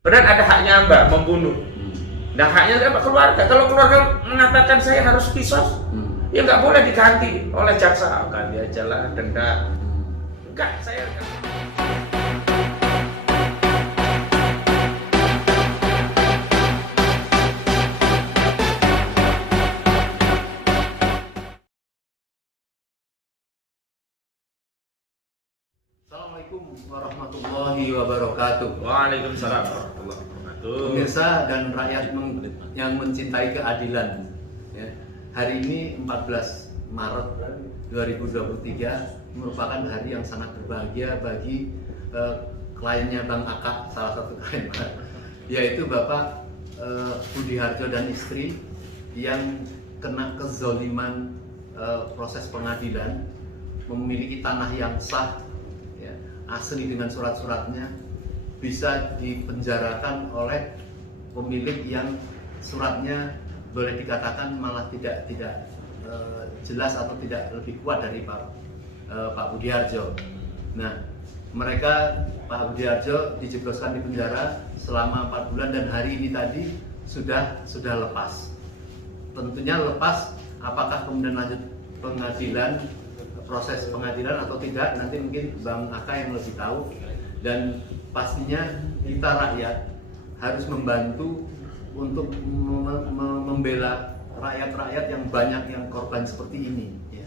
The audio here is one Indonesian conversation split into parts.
Benar ada haknya Mbak membunuh. Nah haknya apa keluarga. Kalau keluarga mengatakan saya harus kisos, ya nggak boleh diganti oleh jaksa. Ganti aja lah denda. Enggak, saya. Assalamualaikum warahmatullahi wabarakatuh. Waalaikumsalam warahmatullahi wabarakatuh. Pemirsa dan rakyat yang mencintai keadilan, ya. Hari ini 14 Maret 2023 merupakan hari yang sangat berbahagia bagi kliennya Bang Aka, salah satu klien, yaitu Bapak Budi Harjo dan istri yang kena kezoliman proses pengadilan, memiliki tanah yang sah, asli dengan surat-suratnya, bisa dipenjarakan oleh pemilik yang suratnya boleh dikatakan malah tidak jelas atau tidak lebih kuat dari Pak Budi Harjo. Nah, mereka Pak Budi Harjo dijebloskan di penjara selama 4 bulan dan hari ini tadi sudah lepas. Tentunya lepas, apakah kemudian lanjut pengadilan, proses pengadilan atau tidak, nanti mungkin Bang Aka yang lebih tahu. Dan pastinya kita rakyat harus membantu untuk membela rakyat-rakyat yang banyak yang korban seperti ini, ya.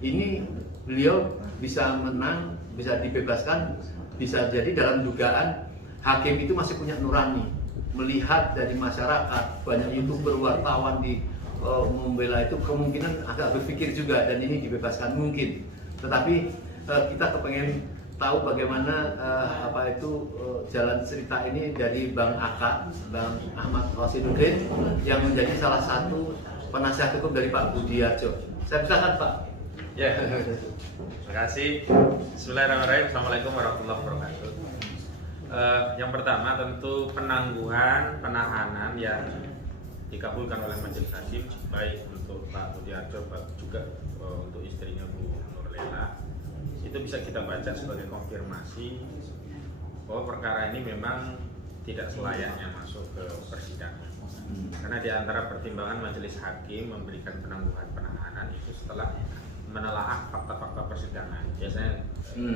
Ini beliau bisa menang, bisa dibebaskan, bisa jadi dalam dugaan hakim itu masih punya nurani, melihat dari masyarakat, banyak YouTuber, wartawan di membela itu, kemungkinan agak berpikir juga dan ini dibebaskan mungkin. Tetapi kita kepengen tahu bagaimana jalan cerita ini dari Bang Aka, Bang Ahmad Rosiduddin, yang menjadi salah satu penasihat hukum dari Pak Budi Harjo. Saya persilakan Pak. Ya, terima kasih. Bismillahirrahmanirrahim. Assalamualaikum warahmatullahi wabarakatuh. Yang pertama tentu penangguhan penahanan yang dikabulkan oleh majelis hakim, baik untuk Pak Budi Harjo juga untuk istrinya Bu Nurlela, itu bisa kita baca sebagai konfirmasi bahwa perkara ini memang tidak selayaknya masuk ke persidangan. Karena di antara pertimbangan majelis hakim memberikan penangguhan penahanan itu setelah menelaah fakta-fakta persidangan. Biasanya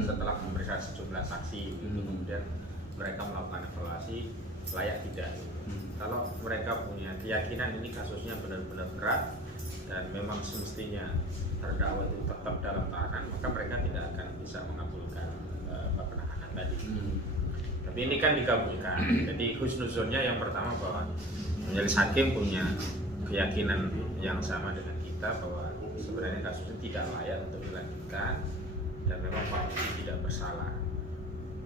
setelah memeriksa sejumlah saksi, kemudian mereka melakukan evaluasi layak tidak. Kalau mereka punya keyakinan ini kasusnya benar-benar berat dan memang semestinya terdakwa itu tetap dalam tahanan, maka mereka tidak akan bisa mengabulkan penahanan tadi. Tapi ini kan dikabulkan. Jadi husnuzonnya yang pertama bahwa majelis hakim punya keyakinan yang sama dengan kita bahwa sebenarnya kasusnya tidak layak untuk dilanjutkan dan memang Pak Budi tidak bersalah.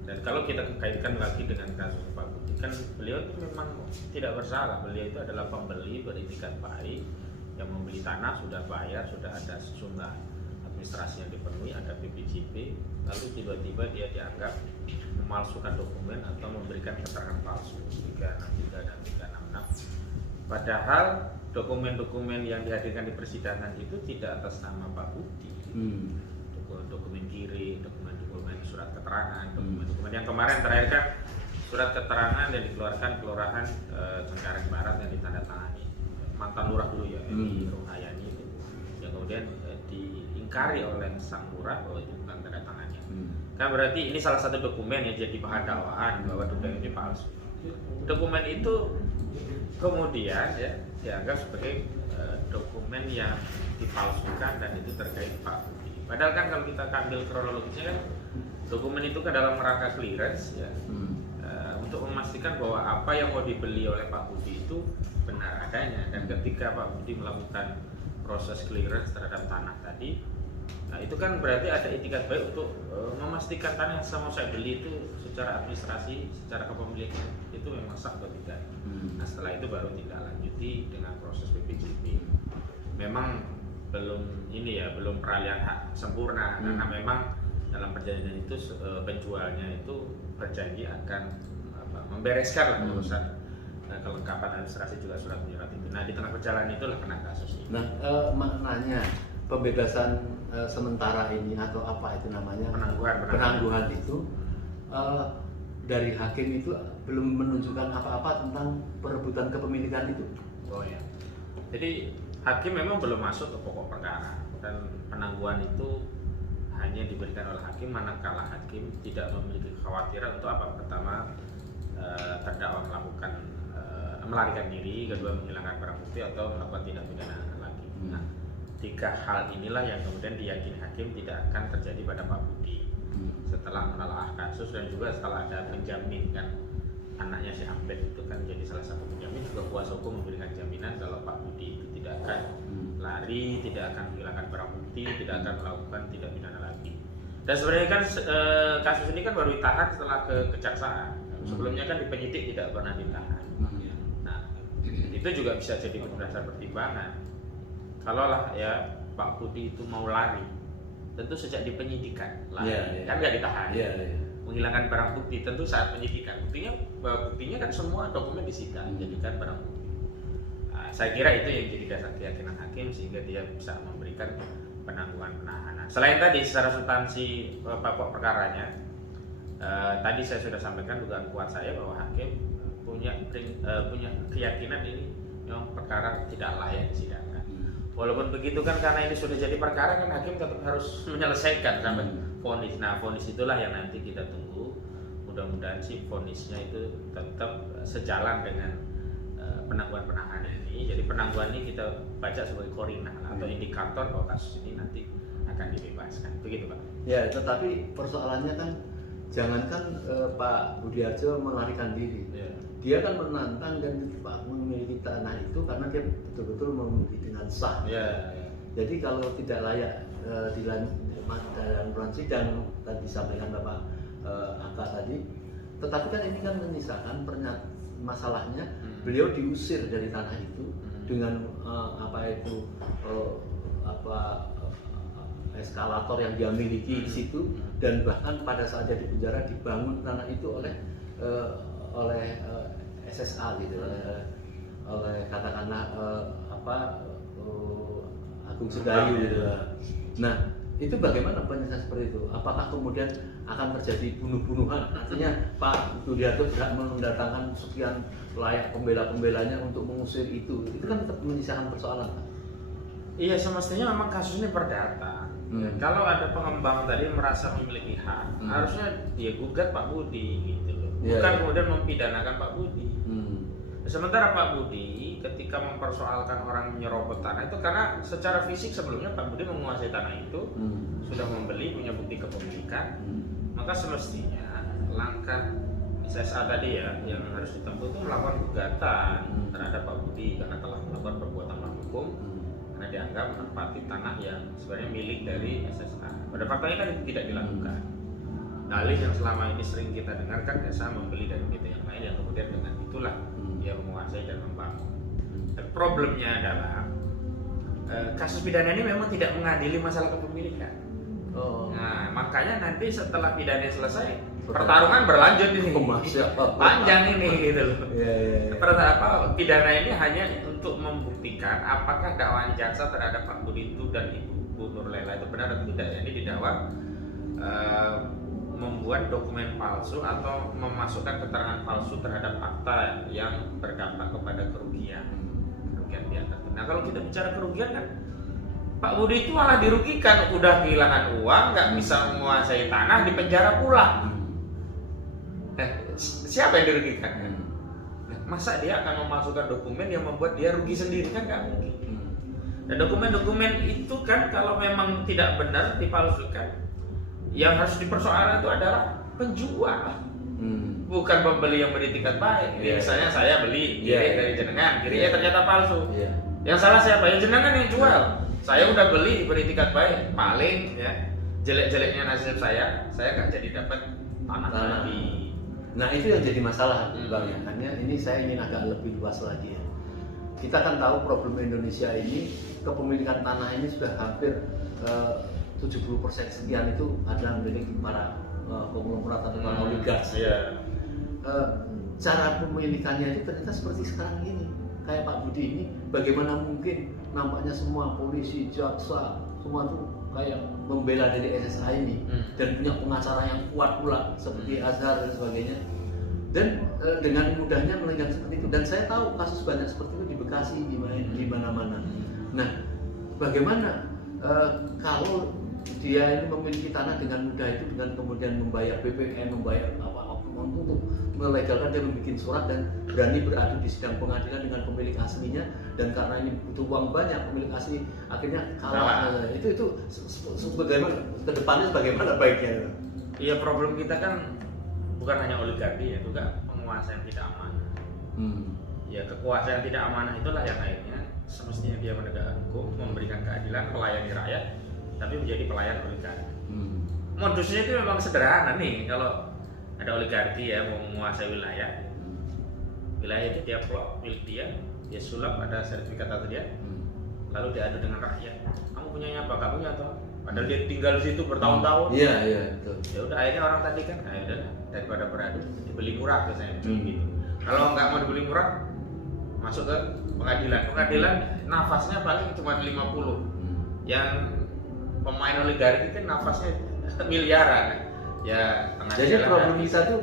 Dan kalau kita kaitkan lagi dengan kasus Pak Budi, kan beliau itu memang tidak bersalah. Beliau itu adalah pembeli beritikat baik yang membeli tanah, sudah bayar, sudah ada sejumlah administrasi yang dipenuhi, ada BPJP, lalu tiba-tiba dia dianggap memalsukan dokumen atau memberikan keterangan palsu 363 dan 366. Padahal dokumen-dokumen yang dihadirkan di persidangan itu tidak atas nama Pak Budi. Dokumen kiri, dokumen surat keterangan, dokumen yang kemarin terakhir kan surat keterangan yang dikeluarkan Kelurahan Cengkareng Barat yang ditandatangani mantan lurah dulu ya, Emi Rohayani itu, yang kemudian diingkari oleh sang lurah bahwa itu bukan tanda tangannya. Kan berarti ini salah satu dokumen yang jadi bahan dakwaan bahwa dokumen ini palsu. Dokumen itu kemudian ya dianggap sebagai dokumen yang dipalsukan dan itu terkait Pak Budi. Padahal kan kalau kita ambil kronologisnya kan dokumen itu kan dalam rangka clearance ya, untuk memastikan bahwa apa yang mau dibeli oleh Pak Budi itu benar adanya. Dan ketika Pak Budi melakukan proses clearance terhadap tanah tadi, nah itu kan berarti ada itikat baik untuk memastikan tanah yang mau saya beli itu secara administrasi, secara kepemilikan itu memang sah atau tidak. Nah setelah itu baru tindak lanjuti dengan proses BPJP. Memang belum peralihan hak sempurna, karena memang dalam perjanjian itu penjualnya itu berjanji akan membereskan lah urusan kelengkapan administrasi juga surat menyurat itu. Nah di tengah perjalanan itulah kena kasus ini. Nah maknanya pembebasan sementara ini atau apa itu namanya, penangguhan itu dari hakim itu belum menunjukkan apa-apa tentang perebutan kepemilikan itu. Oh ya. Jadi hakim memang belum masuk ke pokok perkara dan penangguhan itu hanya diberikan oleh hakim manakala hakim tidak memiliki kekhawatiran untuk apa? Pertama, terdakwa melakukan melarikan diri, kedua menghilangkan barang bukti atau melakukan tindak pidana lagi. Nah, 3 hal inilah yang kemudian diyakini hakim tidak akan terjadi pada Pak Budi setelah menelaah kasus dan juga setelah ada penjamin kan, anaknya si Ambed itu kan jadi salah satu penjamin, juga kuasa hukum memberikan jaminan kalau Pak Budi itu tidak akan lari, tidak akan menghilangkan barang bukti, tidak akan melakukan tindak pidana lagi. Dan sebenarnya kan kasus ini kan baru ditahan setelah ke kejaksaan. Sebelumnya kan di penyidik tidak pernah ditahan. Nah, itu juga bisa jadi dasar pertimbangan. Kalaulah ya Pak Budi itu mau lari, tentu sejak di penyidikan lari, kan nggak ditahan. Menghilangkan barang bukti tentu saat penyidikan. Buktinya kan semua dokumen disita, jadikan barang bukti. Nah, saya kira itu yang jadi dasar keyakinan hakim sehingga dia bisa memberikan penangguhan penahanan. Selain tadi secara substansi pokok perkaranya, tadi saya sudah sampaikan dugaan kuat saya bahwa hakim punya keyakinan ini memang perkara tidak layak disidangkan. Walaupun begitu kan karena ini sudah jadi perkara kan hakim tetap harus menyelesaikan sampai vonis. Nah, vonis itulah yang nanti kita tunggu. Mudah-mudahan sih vonisnya itu tetap sejalan dengan penangguhan penahanan ini. Jadi penangguhan ini kita baca sebagai korinah atau indikator bahwa kasus ini nanti akan dibebaskan. Begitu, Pak. Ya, tetapi persoalannya kan jangankan Pak Budiarjo melarikan diri. Dia kan menantang dan memiliki tanah itu karena dia betul-betul memiliki dengan sah. Jadi kalau tidak layak dalam ruang sidang tadi disampaikan Bapak Aka tadi, tetapi kan ini kan menyisakan masalahnya beliau diusir dari tanah itu dengan eskalator yang dia miliki di situ, dan bahkan pada saat dia di penjara dibangun tanah itu oleh SSA gitu, oleh katakanlah Agung Sedayu gitu. Nah, itu bagaimana penyelesaian seperti itu? Apakah kemudian akan terjadi bunuh-bunuhan? Artinya Pak Budiarjo tidak mendatangkan sekian layak pembela-pembelanya untuk mengusir itu kan tetap menyisakan persoalan, Pak. Iya, semestinya memang kasus ini perdata. Kalau ada pengembang tadi merasa memiliki hak, harusnya dia gugat Pak Budi gitu loh. Bukan kemudian mempidanakan Pak Budi. Sementara Pak Budi ketika mempersoalkan orang menyerobot tanah itu karena secara fisik sebelumnya Pak Budi menguasai tanah itu, sudah membeli, punya bukti kepemilikan, maka semestinya langkah SSA tadi ya yang harus ditempuh itu melakukan gugatan terhadap Pak Budi karena telah melakukan perbuatan melawan hukum, karena dianggap menempati tanah yang sebenarnya milik dari SSA. Pada faktanya kan itu tidak dilakukan. Dalih yang selama ini sering kita dengarkan SSA membeli dari PT yang lain yang kemudian dengan itulah dia menguasai dan membangun. Dan problemnya adalah kasus pidana ini memang tidak mengadili masalah kepemilikan. Nah, makanya nanti setelah pidana selesai pertarungan berlanjut ini. Panjang ini gitu loh. Pidana ini hanya untuk membuktikan apakah dakwaan jaksa terhadap Pak Budi itu dan Ibu Nur Lela itu benar atau tidak. Ini didakwa membuat dokumen palsu atau memasukkan keterangan palsu terhadap fakta yang berdampak kepada kerugian pihak tertentu. Nah, kalau kita bicara kerugian kan Pak Budi itu malah dirugikan, udah kehilangan uang, nggak bisa menguasai tanah, di penjara pula. Siapa yang dirugikan? Masa dia akan memasukkan dokumen yang membuat dia rugi sendiri, kan nggak mungkin. Dan dokumen-dokumen itu kan kalau memang tidak benar dipalsukan, yang harus dipersoalkan itu adalah penjual, bukan pembeli yang beritikat baik. Misalnya saya beli dari jenengan, kirinya ternyata palsu. Yang salah siapa? Yang jenengan yang jual. Saya udah beli beritikat baik, paling ya jelek-jeleknya nasib saya nggak jadi dapat tanah lagi. Nah, itu yang jadi masalah, Bang. Hanya ini saya ingin agak lebih luas lagi ya. Kita kan tahu problem Indonesia ini, kepemilikan tanah ini sudah hampir 70% sekian itu adalah milik para konglomerat atau para oligarki. Cara pemilikannya itu ternyata seperti sekarang ini. Kayak Pak Budi ini, bagaimana mungkin nampaknya semua polisi, jaksa, semua itu kayak membela dari SSA ini dan punya pengacara yang kuat pula seperti Azhar dan sebagainya. Dan dengan mudahnya melenggang seperti itu. Dan saya tahu kasus banyak seperti itu di Bekasi, di mana-mana. Nah, bagaimana kalau dia ini memiliki tanah dengan mudah itu, dengan kemudian membayar BPN, membayar apa untuk melegalkan, dia membuat surat dan berani beradu di sidang pengadilan dengan pemilik aslinya, dan karena ini butuh uang banyak, pemilik asli akhirnya kalah. Itu bagaimana kedepannya, bagaimana baiknya? Iya, problem kita kan bukan hanya oligarki ya, juga penguasa yang tidak amanah. Ya, kekuasaan yang tidak amanah itulah yang akhirnya semestinya dia menegakkan hukum, memberikan keadilan, melayani rakyat, tapi menjadi pelayan oligarki. Modusnya itu memang sederhana nih, kalau ada oligarki ya mau menguasai wilayah itu dia plot milik dia sulap, ada sertifikat atau dia, lalu diadu dengan rakyat. Kamu punyanya apa? Gak punya toh? Padahal dia tinggal di situ bertahun-tahun. Iya, betul. Ya udah, akhirnya orang tadi kan, udah daripada beradu dibeli murah biasanya gitu. Kalau nggak mau dibeli murah, masuk ke pengadilan. Pengadilan nafasnya paling cuma 50. Yang pemain oligarki kan nafasnya miliaran. Ya, jadi problem kita tuh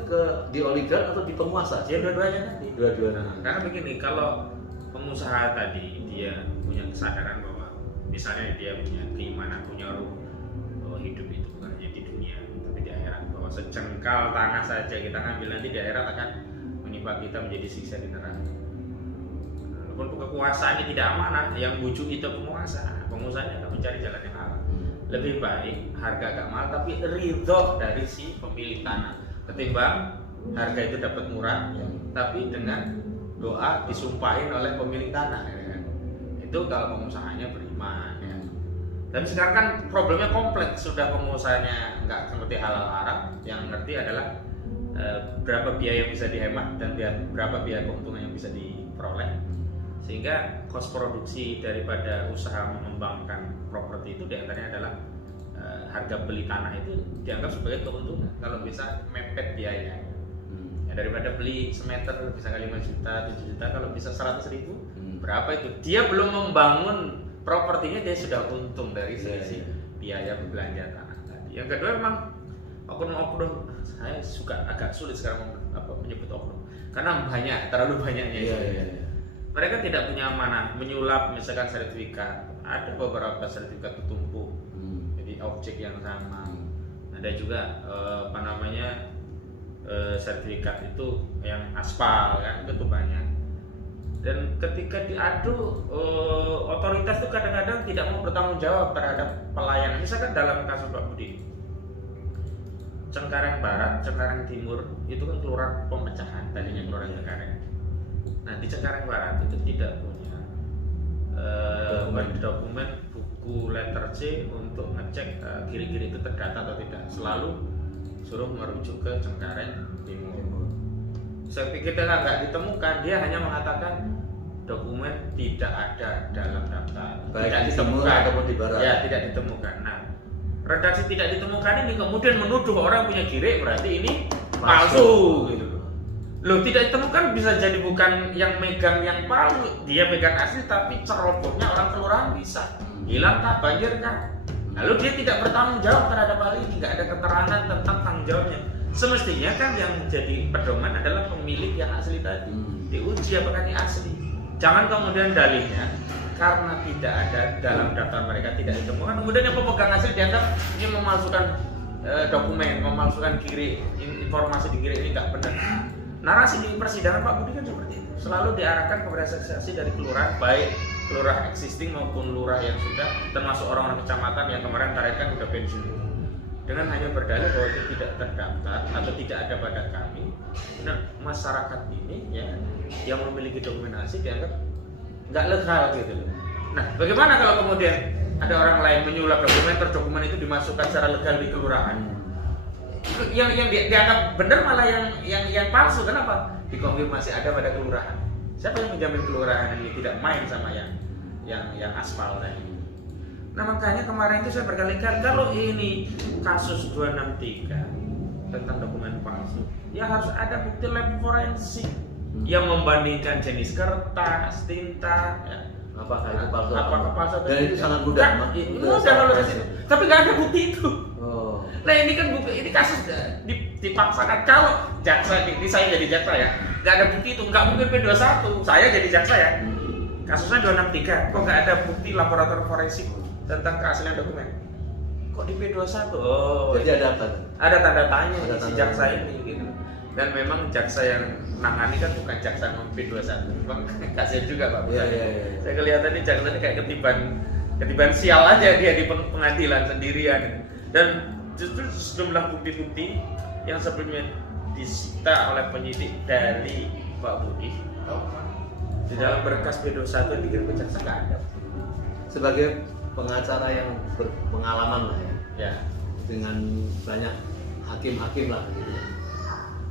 di oligark atau di penguasa? Ya dua-duanya nanti. Dua-duanya. Karena begini, kalau pengusaha tadi dia punya kesadaran bahwa misalnya dia punya keimanan, punya ruh bahwa hidup itu bukan hanya di dunia tapi di akhirat, bahwa secengkal tanah saja kita ngambil nanti di akhirat akan menimpa kita menjadi siksa di neraka. Walaupun kekuasaan ini tidak amanah, yang bujuk itu pengusahanya akan mencari jalan yang halal. Lebih baik harga agak mahal tapi ridho dari si pemilik tanah, ketimbang harga itu dapat murah tapi dengan doa disumpahin oleh pemilik tanah ya. Itu kalau pengusahanya beriman ya. Tapi sekarang kan problemnya kompleks, sudah pengusahanya nggak ngerti halal haram, yang ngerti adalah berapa biaya yang bisa dihemat dan berapa biaya keuntungan yang bisa diperoleh, sehingga kos produksi daripada usaha mengembangkan properti itu diantaranya adalah harga beli tanah itu dianggap sebagai keuntungan kalau bisa mepet biaya. Ya, daripada beli semeter bisa kali 5 juta, 7 juta, kalau bisa 100.000 berapa itu? Dia belum membangun propertinya, dia sudah untung dari sisi biaya belanja tanah tadi. Yang kedua, memang oknum-oknum, saya suka agak sulit sekarang menyebut oknum karena terlalu banyaknya. Mereka tidak punya amanah, menyulap misalkan sertifikat. Ada beberapa sertifikat bertumpuk, jadi objek yang sama. Ada juga sertifikat itu yang aspal kan, itu banyak. Dan ketika diadu, otoritas itu kadang-kadang tidak mau bertanggung jawab terhadap pelayanan. Misalkan dalam kasus Pak Budi, Cengkareng Barat, Cengkareng Timur itu kan kelurahan pemecahan, tadinya kelurahan Cengkareng. Nah, di Cengkareng Barat itu tidak punya dokumen buku letter C untuk ngecek kiri-kiri itu terdata atau tidak. Selalu suruh merujuk ke Cengkareng Timur. Saya pikir dengan nggak ditemukan, dia hanya mengatakan dokumen tidak ada dalam daftar. Baik tidak ditemukan ataupun di barat. Ya, tidak ditemukan. Nah, redaksi tidak ditemukan ini kemudian menuduh orang punya kiri, berarti ini palsu gitu. Loh, tidak ditemukan bisa jadi bukan yang megang yang palsu, dia pegang asli tapi cerobohnya orang kelurahan bisa. Hilang kah, banjir kah? Lalu dia tidak bertanggung jawab terhadap hal ini, nggak ada keterangan tentang tanggung jawabnya. Semestinya kan yang jadi pedoman adalah pemilik yang asli tadi. Diuji apakah ini asli. Jangan kemudian dalihnya karena tidak ada dalam daftar mereka tidak ditemukan, kemudian yang pemegang asli dianggap ini memalsukan dokumen, memalsukan kiri, informasi di kiri ini nggak benar. Narasi di persidangan Pak Budi kan seperti itu, selalu diarahkan kepada saksi dari kelurahan, baik kelurahan existing maupun lurah yang sudah, termasuk orang-orang kecamatan yang kemarin kan udah pensiun, dengan hanya berdalih bahwa itu tidak terdaftar atau tidak ada pada kami. Nah, masyarakat ini ya yang memiliki dokumentasi dianggap nggak legal gitu loh. Nah, bagaimana kalau kemudian ada orang lain menyulap dokumen, dokumen itu dimasukkan secara legal di kelurahan? Yang dianggap benar malah yang palsu. Kenapa? Dikonfirmasi ada pada kelurahan. Siapa yang menjamin kelurahan ini tidak main sama yang aspal tadi? Nah, makanya kemarin itu saya berkali-kali, kalau ini kasus 263 tentang dokumen palsu, ya harus ada bukti lab forensik yang membandingkan jenis kertas, tinta, ya. Apakah itu palsu? Apakah palsu? Dan itu sangat mudah, mudah kalau dari situ. Tapi nggak ada bukti itu. Nah ini kan bukti, ini kasus dipaksakan. Kalau jaksa ini saya jadi jaksa ya, nggak ada bukti itu, nggak mungkin P21. Saya jadi jaksa ya, kasusnya 263, kok nggak ada bukti laboratorium forensik tentang keaslian dokumen? Kok di P21? Oh, Jadi ada apa? ada tanda tanya Ada di si tanda jaksa tanya. ini gitu. Dan memang jaksa yang nangani kan bukan jaksa non P21. Bang, kasihan juga Pak. Iya, iya, iya. Saya kelihatan ini jaksa ini kayak ketiban sial aja dia di pengadilan sendirian. Dan justru sejumlah bukti-bukti yang sebelumnya disita oleh penyidik dari Pak Budi di dalam berkas P21 yang dikirim ke jaksa nggak ada. Sebagai pengacara yang berpengalaman lah ya, Ya. dengan banyak hakim-hakim lah gitu.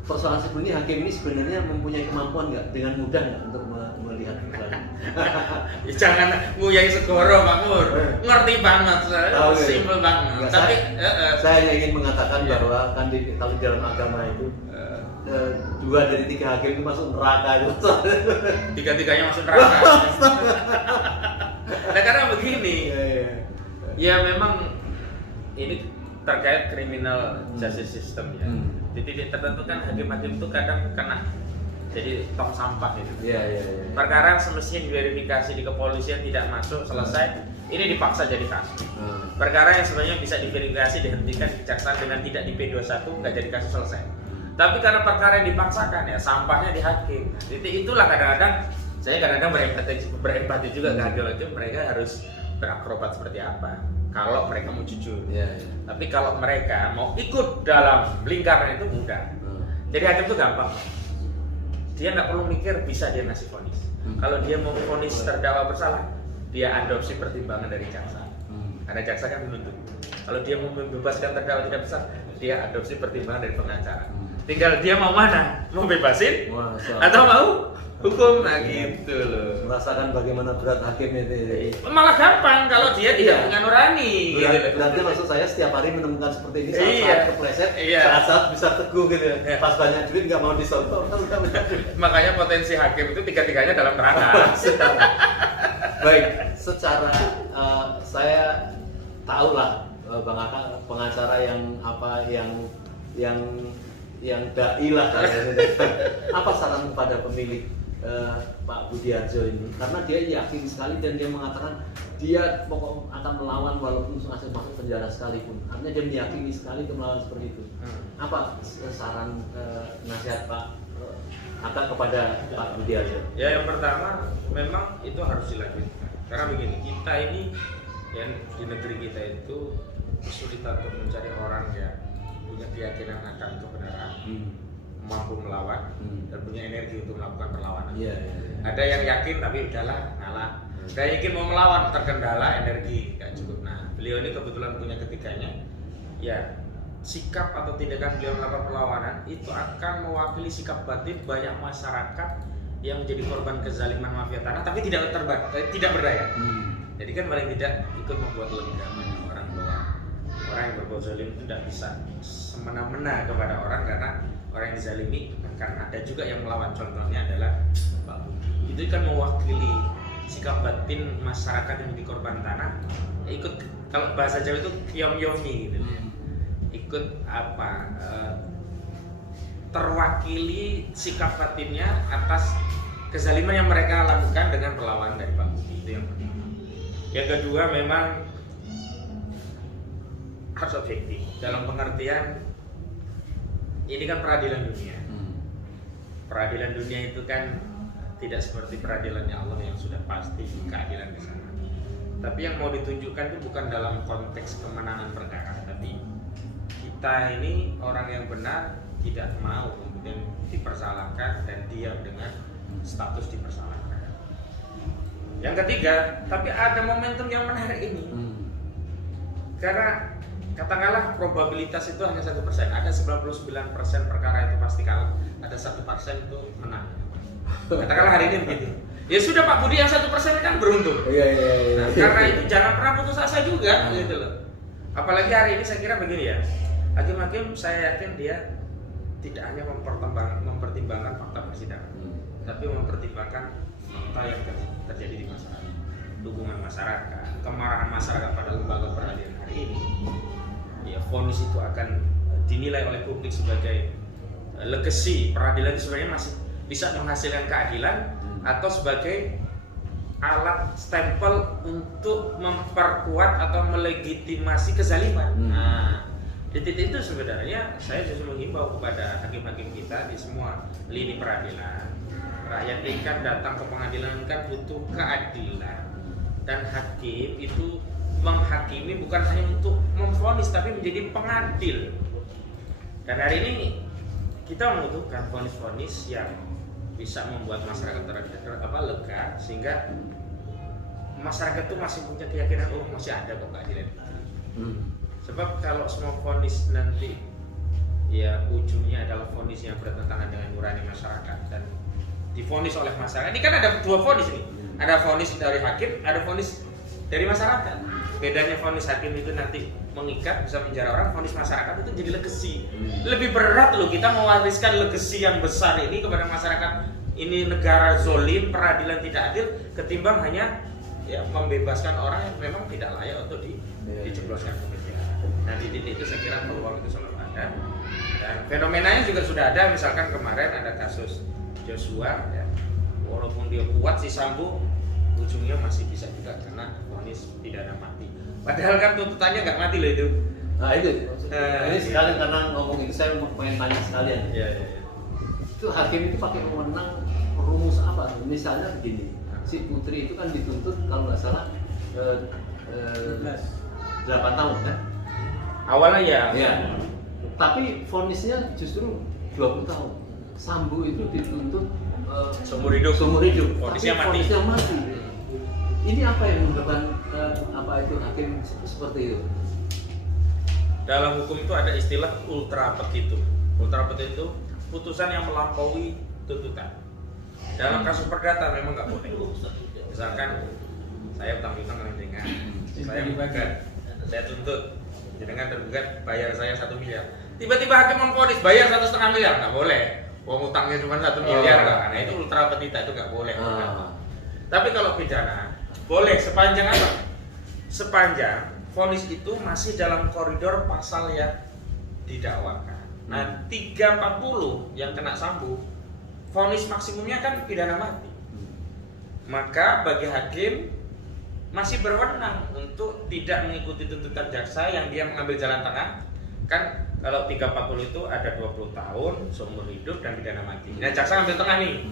Persoalan seperti ini, hakim ini sebenarnya mempunyai kemampuan nggak dengan mudah nggak untuk melihat iklan? Ya, jangan nguyai segoro Pak Mur, ngerti banget, Oh, gitu. simple banget. Nggak, Tapi saya hanya ingin mengatakan Iya. bahwa kan kalau di dalam agama itu 2 dari 3 hakim itu masuk neraka itu. tiga-tiganya masuk neraka. Nah karena begini, ya memang ini terkait criminal justice system ya. Di titik tertentu kan hakim-hakim itu kadang kena jadi tong sampah gitu. Iya, iya, iya. Perkara semestinya diverifikasi di kepolisian tidak masuk selesai, ini dipaksa jadi kasus. Perkara yang sebenarnya bisa diverifikasi dihentikan kejaksaan dengan tidak di P21 nggak jadi kasus selesai. Tapi karena perkara yang dipaksakan ya sampahnya di hakim. Titik itulah kadang-kadang saya berempati juga ke hakim-hakim, mereka harus berakrobat seperti apa kalau mereka mau jujur. Iya, iya. Tapi kalau mereka mau ikut dalam lingkaran itu mudah. Jadi hakim itu gampang. Dia nggak perlu mikir bisa dia ngasih vonis. Kalau dia mau vonis terdakwa bersalah, dia adopsi pertimbangan dari jaksa. Karena jaksa kan menuntut. Kalau dia mau membebaskan terdakwa tidak bersalah, dia adopsi pertimbangan dari pengacara. Tinggal dia mau mana? Mau bebasin atau mau hukum? Nah gitu loh. Merasakan bagaimana berat hakim itu. Malah gampang kalau dia tidak punya nurani. Gitu loh. Berarti maksud saya setiap hari menemukan seperti ini, Iya. saat-saat kepleset, Iya. saat-saat bisa teguh gitu ya. Iya. Pas banyak duit nggak mau disontoh, kan udah banyak duit. Makanya potensi hakim itu tiga-tiganya dalam neraka. Baik, secara saya tahu lah Bang Aka pengacara yang apa yang dai lah apa saran kepada pemilik Pak Budiarjo ini, karena dia yakin sekali dan dia mengatakan dia pokok akan melawan walaupun masuk penjara sekalipun. Artinya dia meyakini sekali untuk melawan seperti itu. Apa saran nasihat Pak Aka kepada Pak Budiarjo? Ya yang pertama memang itu harus dilakukan. Karena begini, kita ini yang di negeri kita itu kesulitan untuk mencari orang yang punya keyakinan akan kebenaran, mampu melawan dan punya energi untuk melakukan perlawanan. Iya, iya, iya. Ada yang yakin tapi udahlah ngalah. Gak yakin mau melawan, terkendala energi gak cukup. Nah beliau ini kebetulan punya ketiganya. Ya sikap atau tindakan beliau melakukan perlawanan itu akan mewakili sikap batin banyak masyarakat yang menjadi korban kezaliman mafia tanah tapi tidak berdaya. Jadi kan paling tidak ikut membuat lega orang bahwa orang yang berbuat zalim itu tidak bisa semena-mena kepada orang karena orang yang dizalimi akan ada juga yang melawan. Contohnya adalah Pak Budi. Itu kan mewakili sikap batin masyarakat yang menjadi korban tanah. Ikut kalau bahasa Jawa itu kiom-yomi gitu. Ikut terwakili sikap batinnya atas kezaliman yang mereka lakukan dengan perlawanan dari Pak Budi. Itu yang pertama. Yang kedua memang harus objektif dalam pengertian ini kan peradilan dunia. Peradilan dunia itu kan tidak seperti peradilannya Allah yang sudah pasti keadilan di sana. Tapi yang mau ditunjukkan itu bukan dalam konteks kemenangan perkara, tapi kita ini orang yang benar tidak mau kemudian dipersalahkan dan diam dengan status dipersalahkan. Yang ketiga, tapi ada momentum yang menarik ini. Karena katakanlah probabilitas itu hanya 1%, ada 99% perkara itu pasti kalah, ada 1% itu menang. Katakanlah hari ini begitu. Ya sudah Pak Budi yang 1% kan beruntung. Iya. Nah, karena itu jangan pernah putus asa juga, gitu loh. Apalagi hari ini saya kira begini ya, hakim-hakim saya yakin dia tidak hanya mempertimbangkan fakta persidangan, tapi mempertimbangkan fakta yang terjadi di masyarakat, dukungan masyarakat, kemarahan masyarakat pada lembaga peradilan hari ini. ya vonis itu akan dinilai oleh publik sebagai legacy peradilan itu sebenarnya masih bisa menghasilkan keadilan atau sebagai alat stempel untuk memperkuat atau melegitimasi kezaliman. Nah, di titik itu sebenarnya saya justru menghimbau kepada hakim-hakim kita di semua lini peradilan. Rakyat ini kan datang ke pengadilan kan butuh keadilan, dan hakim itu menghakimi bukan hanya untuk memvonis tapi menjadi pengadil. Dan hari ini kita membutuhkan vonis-vonis yang bisa membuat masyarakat lega, sehingga masyarakat itu masih punya keyakinan masih ada kok keadilan. Sebab kalau semua vonis nanti ya ujungnya adalah vonis yang bertentangan dengan nurani masyarakat dan divonis oleh masyarakat. Ini kan ada dua vonis nih. Ada vonis dari hakim, ada vonis dari masyarakat. Bedanya vonis hakim itu nanti mengikat, bisa menjara orang, vonis masyarakat itu jadi legacy. Lebih berat loh kita mewariskan legacy yang besar ini kepada masyarakat. Ini negara zolim, peradilan tidak adil, ketimbang hanya ya membebaskan orang yang memang tidak layak untuk dijebloskan ke penjara. Nah di titik itu saya kira peluang itu selalu ada. Dan fenomenanya juga sudah ada, misalkan kemarin ada kasus Joshua, ya, walaupun dia kuat si Sambo, ujungnya masih bisa juga karena vonis pidana mati. Padahal kan tuntutannya nggak mati loh itu. Nah itu, ini sekalian karena ngomong itu saya pengen tanya sekalian. Iya. Itu hakim itu pakai wewenang rumus apa? Misalnya begini, si Putri itu kan dituntut kalau nggak salah 8 tahun kan? Awalnya ya. Iya. Tapi vonisnya justru 20 tahun. Sambo itu dituntut Seumur hidup. Vonisnya mati. Ini apa yang menyebabkan apa itu hakim seperti itu? Dalam hukum itu ada istilah ultra petitum. Ultra petitum putusan yang melampaui tuntutan. Dalam kasus perdata memang nggak boleh. Misalkan saya utang-utang dengan saya gugat, saya tuntut dengan tergugat bayar saya 1 miliar. Tiba-tiba hakim memvonis bayar 1,5 miliar, nggak boleh. Uang utangnya cuma 1 miliar, karena itu ultra petita, itu nggak boleh. Tapi kalau pidana boleh sepanjang apa? Sepanjang vonis itu masih dalam koridor pasal yang didakwakan. Nah 340 yang kena Sambo, vonis maksimumnya kan pidana mati. Maka bagi hakim masih berwenang untuk tidak mengikuti tuntutan jaksa yang dia mengambil jalan tengah. Kan kalau 340 itu ada 20 tahun, seumur hidup dan pidana mati. Nah jaksa ambil tengah nih,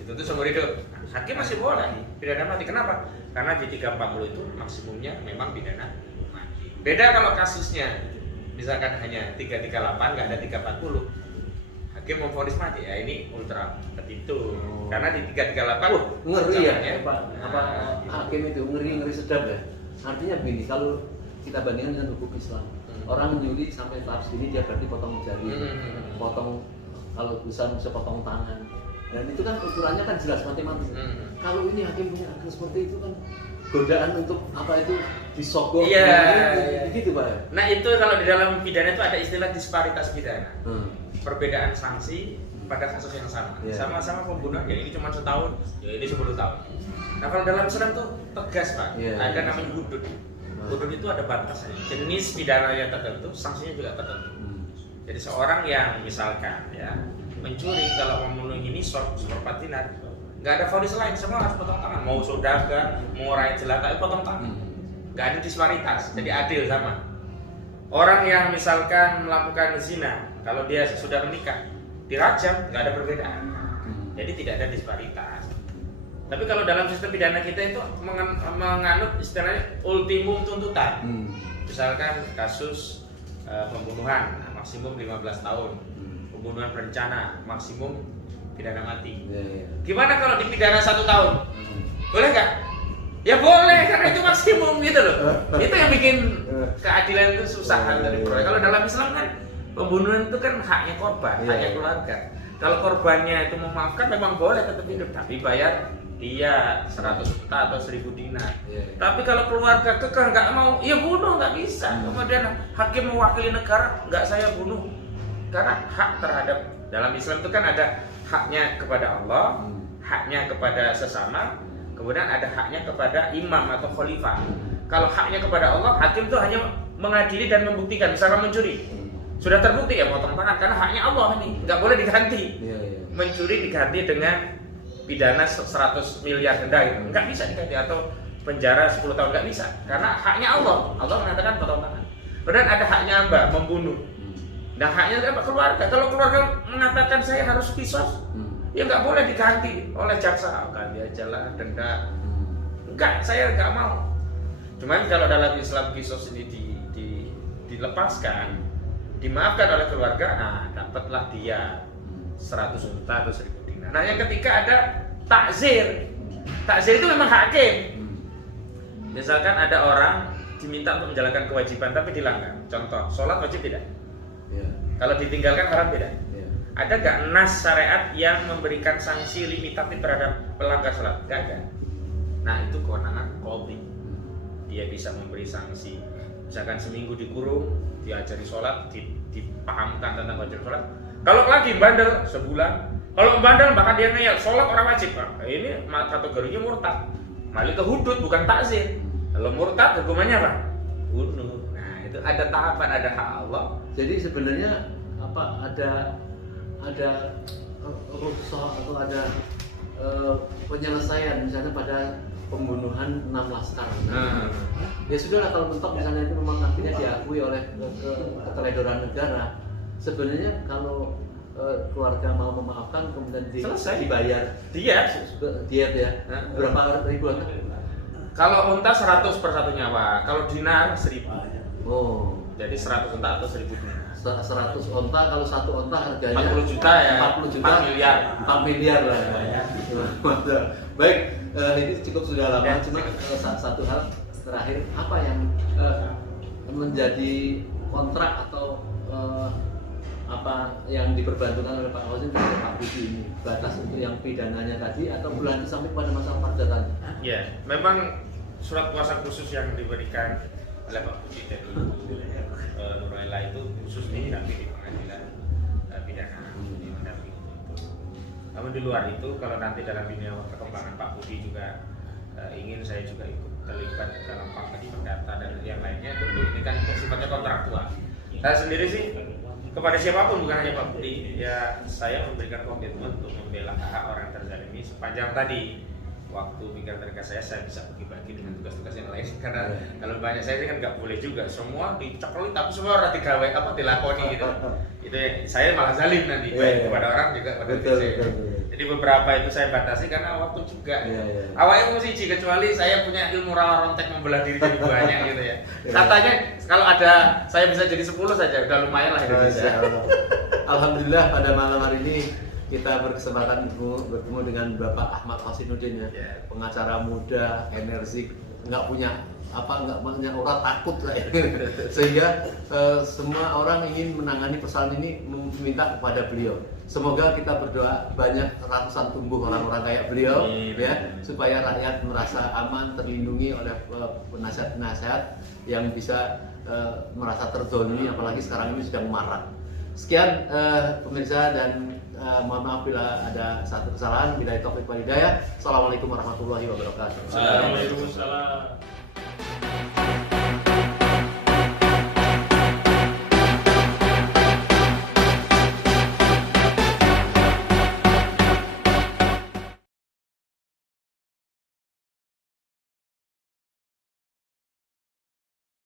dituntut seumur hidup. Hakim masih boleh pidana mati. Kenapa? Karena di 340 itu maksimumnya memang pidana mati. Beda kalau kasusnya misalkan hanya 338, nggak ada 340, hakim memvonis mati, ya ini ultra petitum. Karena di 338 ngeri ya apa hakim itu ngeri sedap ya. Artinya begini, kalau kita bandingkan dengan hukum Islam, orang menyulit sampai tahap segini dia berarti potong jari, potong, kalau bisa potong tangan, dan itu kan ukurannya kan jelas mati-mati. Kalau ini hakim punya akal seperti itu kan godaan untuk apa itu disogok, gitu Pak. Nah itu kalau di dalam pidana itu ada istilah disparitas pidana, perbedaan sanksi pada kasus yang sama, sama-sama pembunuhan, ya ini cuma 1 tahun, ya ini 10 tahun. Nah kalau dalam Islam tuh tegas Pak, ada namanya hudud. Hudud itu ada batasnya, jenis pidana yang tertentu, sanksinya juga tertentu. Jadi seorang yang misalkan ya mencuri, kalau memenuhi nisab seperempat dinar, nggak ada vonis lain, semua harus potong tangan. Mau saudagar, mau rakyat jelata, potong tangan. Nggak ada disparitas, jadi adil sama. Orang yang misalkan melakukan zina, kalau dia sudah menikah, dirajam, nggak ada perbedaan. Jadi tidak ada disparitas. Tapi kalau dalam sistem pidana kita itu menganut istilahnya ultimum tuntutan. Misalkan kasus pembunuhan, maksimum 15 tahun. Pembunuhan berencana, maksimum pidana mati. Gimana kalau dipidana 1 tahun? Boleh nggak? Ya boleh, karena itu maksimum gitu loh. Itu yang bikin keadilan itu susah dari proyek. Kalau dalam Islam kan pembunuhan itu kan haknya korban, haknya keluarga. Kalau korbannya itu memaafkan memang boleh tetap hidup, tapi bayar dia 100 juta atau 1000 dinar. Tapi kalau keluarga kekeh nggak mau, ya bunuh, nggak bisa. Kemudian hakim mewakili negara, nggak saya bunuh. Karena hak terhadap, dalam Islam itu kan ada haknya kepada Allah, haknya kepada sesama, kemudian ada haknya kepada imam atau khalifah. Kalau haknya kepada Allah, hakim itu hanya mengadili dan membuktikan, misalkan mencuri. Sudah terbukti ya potong tangan karena haknya Allah ini, nggak boleh diganti. Mencuri diganti dengan pidana 100 miliar denda gitu, nggak bisa diganti, atau penjara 10 tahun, nggak bisa karena haknya Allah. Allah mengatakan potong tangan. Kemudian ada haknya Mbak, membunuh. Nah haknya apa? Keluarga. Kalau keluarga mengatakan saya harus kisos, ya nggak boleh diganti oleh jaksa. Ganti aja lah denda. Enggak, saya nggak mau. Cuman kalau dalam Islam kisos ini dilepaskan, dimaafkan oleh keluarga, nah dapatlah dia 100 unta atau 1000 dinar. Nah yang ketiga ada takzir. Takzir itu memang hakim. Misalkan ada orang diminta untuk menjalankan kewajiban tapi dilanggar. Contoh, sholat wajib tidak? Kalau ditinggalkan haram tidak? Ada gak nas syariat yang memberikan sanksi limitatif terhadap pelanggar sholat? Gak ada. Nah itu kewenangan qadhi. Dia bisa memberi sanksi. Misalkan seminggu dikurung, diajari sholat, dipahamkan tentang wajib sholat. Kalau lagi bandel sebulan, kalau bandel bahkan dia ngeyel sholat orang wajib. Nah, ini kategorinya murtad. Malah itu hudud bukan takzir. Kalau murtad hukumannya apa? Bunuh. Nah itu ada tahapan, ada hak Allah. Jadi sebenarnya apa ada rukhsah atau ada penyelesaian misalnya pada pembunuhan 6 laskar. Ya sudahlah kalau mentok misalnya itu memang akhirnya diakui oleh keteledoran negara. Sebenarnya kalau keluarga mau memaafkan kemudian dibayar diet ya. Berapa ribuan? Kalau unta 100 per satu nyawa, kalau dinar 1000. Oh, jadi 100 unta atau 1000 dinar. 100 onta, kalau satu onta harganya 40 juta ya. 40 juta, 4 miliar. 4 miliar lah. Baik, ini cukup sudah lama. Ya. Cuma satu hal terakhir, apa yang menjadi kontrak atau apa yang diperbantukan oleh Pak Qasim dan Pak Budi ini, batas untuk yang pidananya tadi atau berlanjut sampai pada masa perdatan? Ya, memang surat kuasa khusus yang diberikan oleh Pak Budi dari Nurlela itu khusus mendampingi di pengadilan pidana, mendampingi itu. Namun di luar itu, kalau nanti dalam dunia perkembangan Pak Budi juga ingin saya juga ikut terlibat dalam fakta perdata dan yang lainnya, tentu ini kan sifatnya kontraktual. Saya sendiri sih kepada siapapun, bukan hanya Pak Budi, ya saya memberikan komitmen untuk membela hak orang terzalimi sepanjang tadi waktu pikiran mereka saya bisa bagi-bagi dengan tugas-tugas yang lain. Karena kalau banyak saya kan nggak boleh juga semua dicekli tapi semua orang digawe apa dilakoni gitu. Itu ya, saya malah zalim nanti baik kepada orang juga pada diri saya. Jadi beberapa itu saya batasi karena waktu juga. Awalnya mesti kecuali saya punya ilmu rawa rontek membelah diri jadi banyak gitu ya. Katanya kalau ada saya bisa jadi 10 saja udah lumayan lah Indonesia. Alhamdulillah pada malam hari ini kita berkesempatan bertemu dengan Bapak Ahmad Hasinuddin ya, pengacara muda, energik, nggak punya orang takut lah ya. Sehingga semua orang ingin menangani persoalan ini meminta kepada beliau. Semoga kita berdoa banyak ratusan tumbuh orang-orang kayak beliau ya, supaya rakyat merasa aman, terlindungi oleh penasihat-penasihat yang bisa merasa terzolimi, apalagi sekarang ini sedang marak. Sekian pemirsa, dan mohon maaf bila ada satu kesalahan. Billahi taufiq wal hidayah. Assalamualaikum warahmatullahi wabarakatuh. Waalaikumsalam.